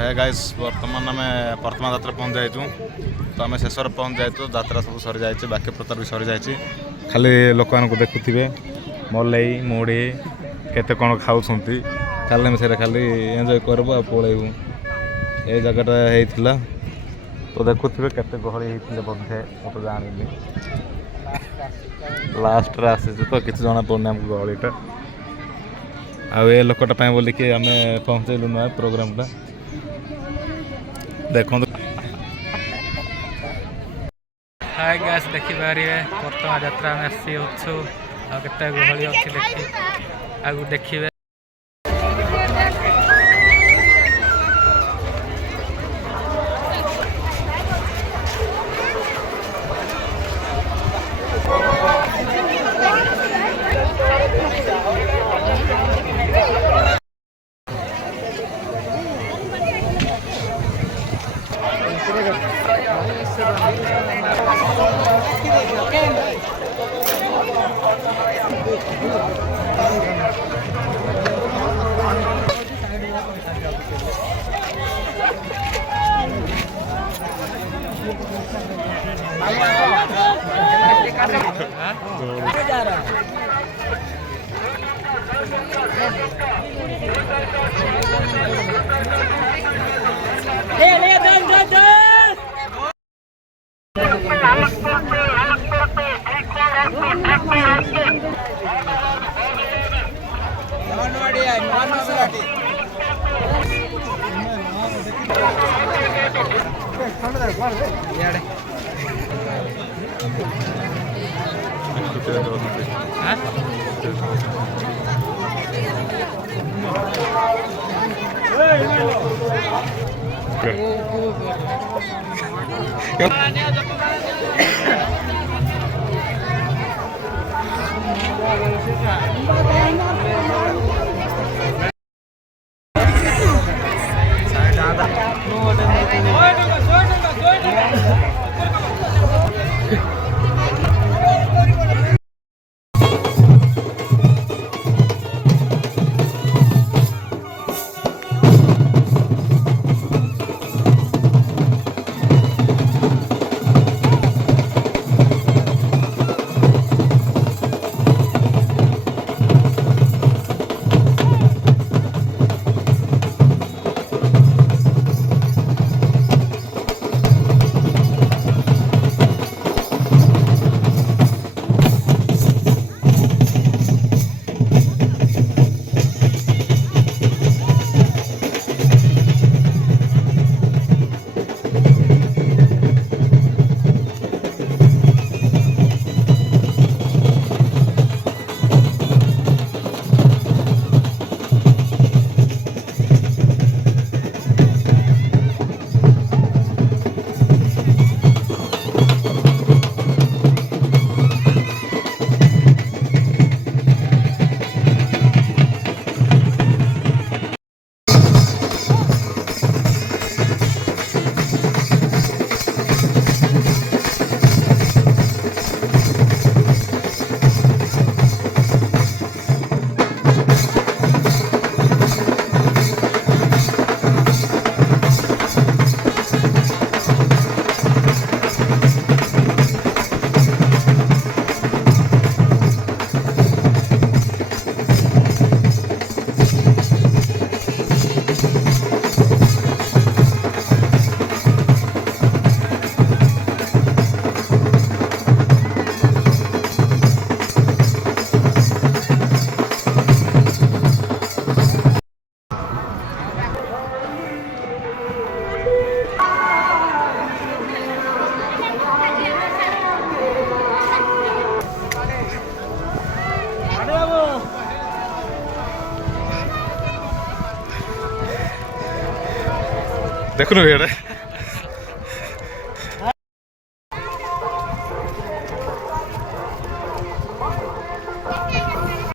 hey guys वर्तमान आम परतम यात्रा पहुँच जाइचु तो आम शेष पहुँच जाइए यात्रा सब सरी जाए बाकी प्रचार भी सरी जाए खाली लोक मानक देखुवे मलई मुढ़ी केते कौन खाऊँ खाली से खाली एंजॉय करबू आ पलैबू ये जगटा होता तो देखुवे केते गहली होते बोधे मुझे जानी लास्ट आसी तो किसी जना पड़ना आमको गहलीटा आ लोकटा बोलिकी आम पहुँचलु ना प्रोग्रामटा देखो हाय गैस देखिपारे परतम यात्रा में आसी अच्छु आते गहली अच्छी देखी आगु देखिए देखु ये